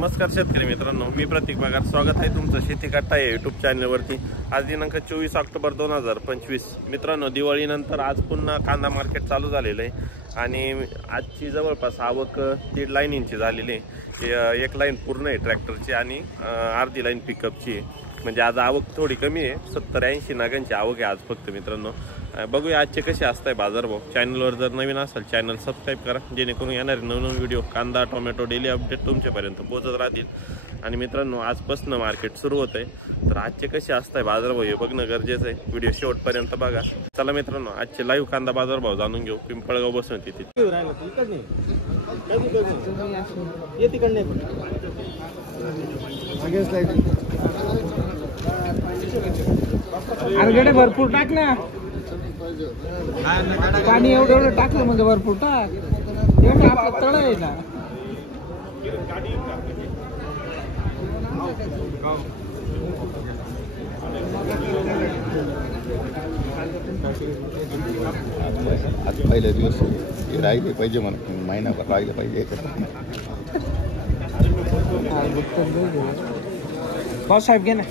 नमस्कार शेतकरी मित्रांनो, मी प्रतीक पगार. स्वागत आहे तुमचं शेती कट्टा या यूट्यूब चॅनलवरती. आज दिनांक 24 ऑक्टोबर 2025. मित्रांनो, दिवाळीनंतर आज पुन्हा कांदा मार्केट चालू झालेलं आहे आणि आजची जवळपास आवक 1.5 लाईनींची झालेली आहे. एक लाईन पूर्ण आहे ट्रॅक्टरची आणि अर्धी लाईन पिकअपची आहे. म्हणजे आज आवक थोडी कमी आहे, 70-80 नागांची आवक आहे आज फक्त. मित्रांनो, बघूया आजचे कसे असताय बाजारभाव. चॅनलवर जर नवीन असाल चॅनल सबस्क्राईब करा, जेणेकरून येणारे नवीन व्हिडिओ कांदा टोमॅटो डेली अपडेट तुमच्यापर्यंत पोहोचत राहतील. आणि मित्रांनो, आजपासून मार्केट सुरू होत आहे, तर आजचे कसे असताय बाजारभाव हे बघणं गरजेचं आहे. व्हिडिओ शेवटपर्यंत बघा. चला मित्रांनो, आजचे लाईव्ह कांदा बाजारभाव जाणून घेऊ. पिंपळगाव बसून तिथे अर्गडे भरपूर टाक ना, पाणी एवढं टाकलं म्हणजे भरपूर टाक. एवढं आपलं तळ आहे ना. आज पहिला दिवस राहिले पाहिजे, म्हणून महिनाभर राहिले पाहिजे. भाऊसाहेब घे ना.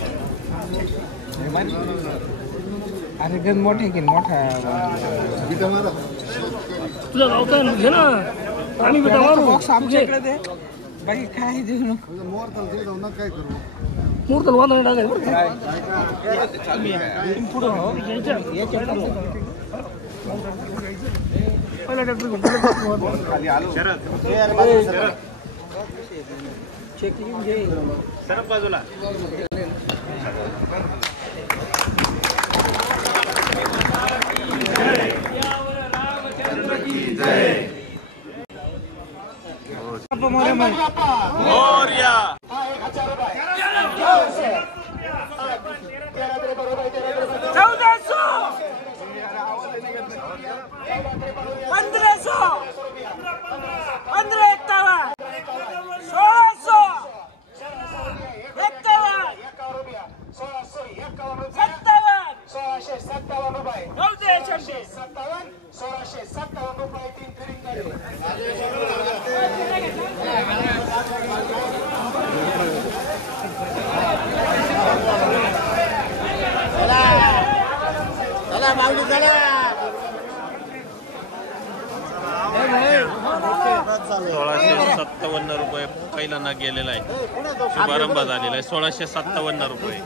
अरे गण मोठे की मोठा तुला लावता घे ना. आणि बॉक्स आमच्याकडे दे. बाकी काय देऊ नको. मुहूर्त वादळ टाकायचं पुढं पहिला ट्रॅक्टर चेकिंग घे सरक बाजूला. ₹1657 पहिला ना गेलेला आहे. शुभारंभ झालेला आहे. 1657 रुपये.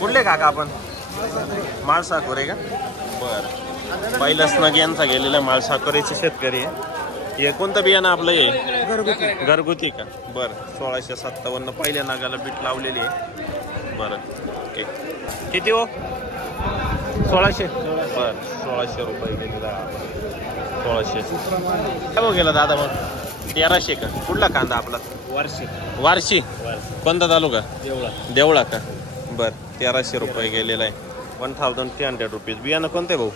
कुठले काका आपण? माळसाकोरे का? बर. पहिलाच नग यांचा गेलेला माळसाकोरेचे शेतकरी आहे. हे कोणतं बियाणं आपलं आहे? घरगुती का? बरं. 1657 पहिल्या नागाला बीट लावलेली आहे. बरं, ओके. किती हो? 1600. बरं, 1600 रुपये गेलेला आहे. 1600 काय भाव गेला दादा मग? 1300 का? कुठला कांदा आपला? वारशी. कोणता तालुका? देवळा का? बरं, 1300 रुपये गेलेला आहे. 1300 रुपीज. बियाणं कोणते भाऊ?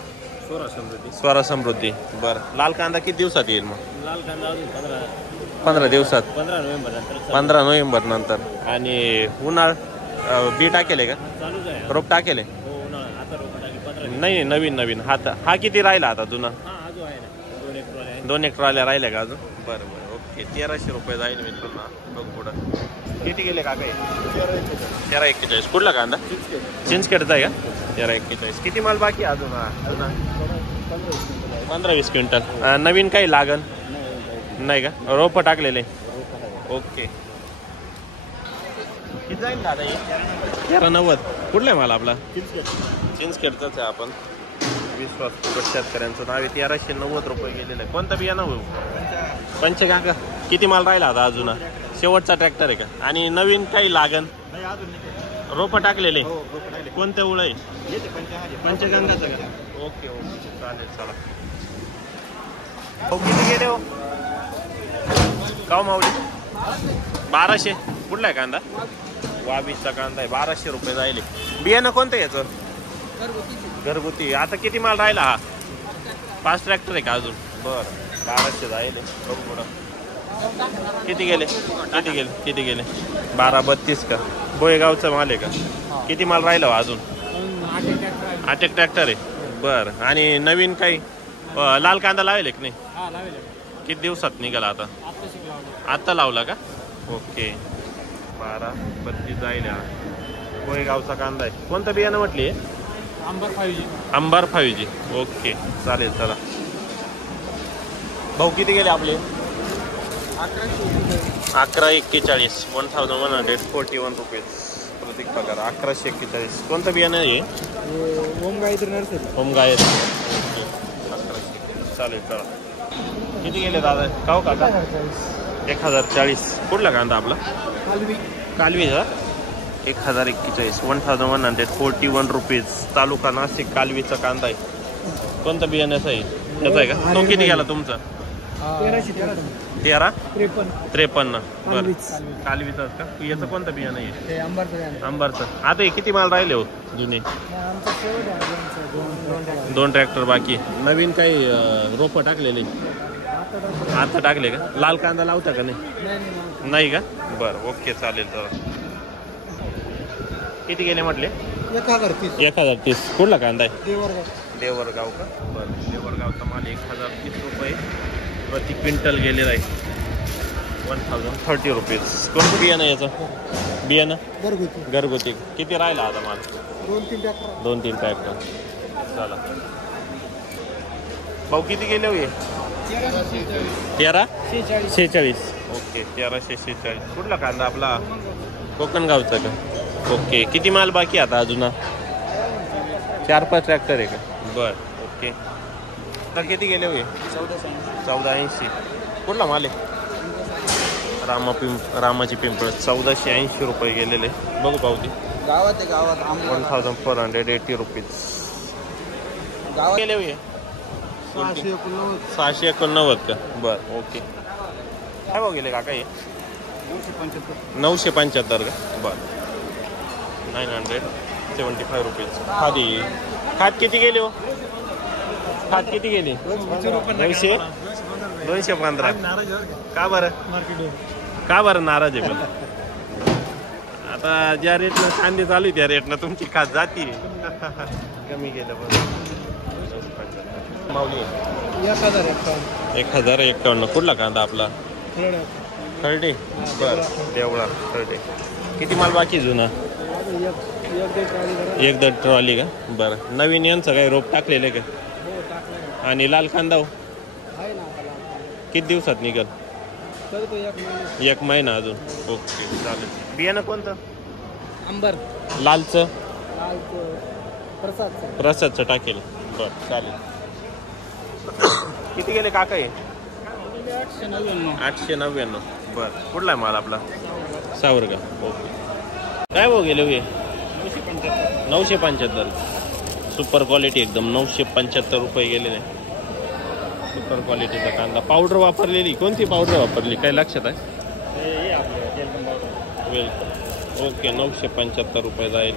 स्वरा समृद्धी. बरं. लाल कांदा किती दिवसात येईल मग? लाल कांदा 15 दिवसात. 15 नोव्हेंबर नंतर. आणि उन्हाळ बी टाकेले का? रोप टाकेले? नाही, नवीन. हा किती राहिला आता जुना? 2 एक ट्रॉल्या राहिल्या का अजून? बरं, ओके. 1300 रुपये जाईल मित्रांनो. बघ पुढं किती गेले काका? 1341. कुठला कांदा? चिंचखेडचा आहे का? 1341. किती माल बाकी अजून? 15-20 क्विंटल. नवीन काही लागन नाही का? रोप टाकलेले? ओके. किती जाईल दादा? 1390. कुठला आहे माल आपला? चिंचखेडचाच आहे. आपण विश्वास शेतकऱ्यांचं नाव आहे. 1390 रुपये गेलेलं आहे. कोणतं बियाणं भाऊ? पंचगंगा. किती माल राहिला आता अजून? शेवटचा ट्रॅक्टर आहे का? आणि नवीन काही लागन? रोपं टाकलेले? कोणते उळ आहे? पंचगंगाचं का? ओके, चालेल. चला. हो, किती गेले हो? गाव माऊली 1200. कुठला आहे कांदा? 22चा कांदा आहे. 1200 रुपये जाईल. बियाणं कोणतं याचं? घरगुती. आता किती माल राहिला? हा 5 ट्रॅक्टर आहे का अजून? बरं, 1200 जाईल. बघ पुढं किती गेले? 12-32 का? बोयगावचा माल आहे का? किती माल राहिला अजून? 8 ट्रॅक्टर आहे. बरं. आणि नवीन काही लाल कांदा लावेल की नाही? किती दिवसात निघाला आता? आता लावला का? ओके. 12-32 जाईल हा. कोळेगावचा कांदा आहे. कोणतं बियाणं म्हटली? अंबार 5G. ओके चालेल. चला भाऊ किती गेले आपले? 1141 1141 रुपीज प्रत्येक पगार. 1141. कोणतं बियाणं आहे? ओम गायत्री नर्सरी. ओम गायत्री. ओके 1141. चालेल. चला किती गेले दादा? काव काका 1040. कुठला कांदा आपला? कालवी का? 1041 1141 रुपीज. तालुका नाशिक. कालवीचा कांदा आहे. कोणतं बियाण्याचं आहे? त्याचा आहे का? तो किती गेला तुमचा? 1353. बरं कालवीचाच का? याचं कोणतं बियाणं आहे? अंबारचं. आता हे किती माल राहिले हो जुने? 2 ट्रॅक्टर बाकी. नवीन काही रोपं टाकलेले? आता टाकले का? लाल कांदा लावता का? नाही का? बरं ओके चालेल. तर किती गेले म्हटले? 1030. कुठला कांदा आहे? देवरगाव का? बरं देवरगावचा माल 1030 रुपये प्रति क्विंटल गेलेला आहे. 1030 रुपीज. कोणतं बियाणं याचं? बियाणं घरगुती. किती राहिला आता माल? 2-3 ट्रॅक्टर. चला भाऊ किती गेले हो? 1346. ओके 1346. कुठला कांदा आपला? कोकणगावचा का? ओके. किती माल बाकी आता अजून? 4-5 ट्रॅक्टर आहे का? बरं ओके. तर किती गेले हो? 1480. कुठला माल आहे? रामाची पिंपळ. 1480 रुपये गेलेले. बघू पावती. गावात आहे गावात. 1480 रुपीज गेले हो? 689 का? बरं ओके. काय भाव गेले काका? हे 975 का? बरं 975 रुपीज. खाद किती गेले हो? खाद किती गेले? 215. का बरं नाराज आहे? पण आता ज्या रेटनं कांदे चालू आहे त्या रेटनं तुमची खाद जाती कमी गेलं. बरं माऊली 1051. कुठला कांदा आपला? खर्डे. बरं देवळा खर्डे. किती माल बाकी जुना? 1-2 ट्रॉली का? बरं नवीन यांचं काही रोप टाकलेलं आहे का? आणि लाल कांदा हो किती दिवसात निघाल? 1 महिना अजून. ओके चालेल. बियाणं कोणतं? अंबर. लालचं प्रसादचं. प्रसादचं टाकेल. बरं चालेल. किती गेले काका? हे 899. बरं कुठला आहे माल आपला? सावरगा. ओके. काय भाव गेले हे? 975. सुपर क्वालिटी एकदम. 975 रुपये गेलेले. सुपर क्वालिटीचा कांदा. पावडर वापरलेली? कोणती पावडर वापरली काय लक्षात आहे? वेलकम. ओके 975 रुपये जाईल.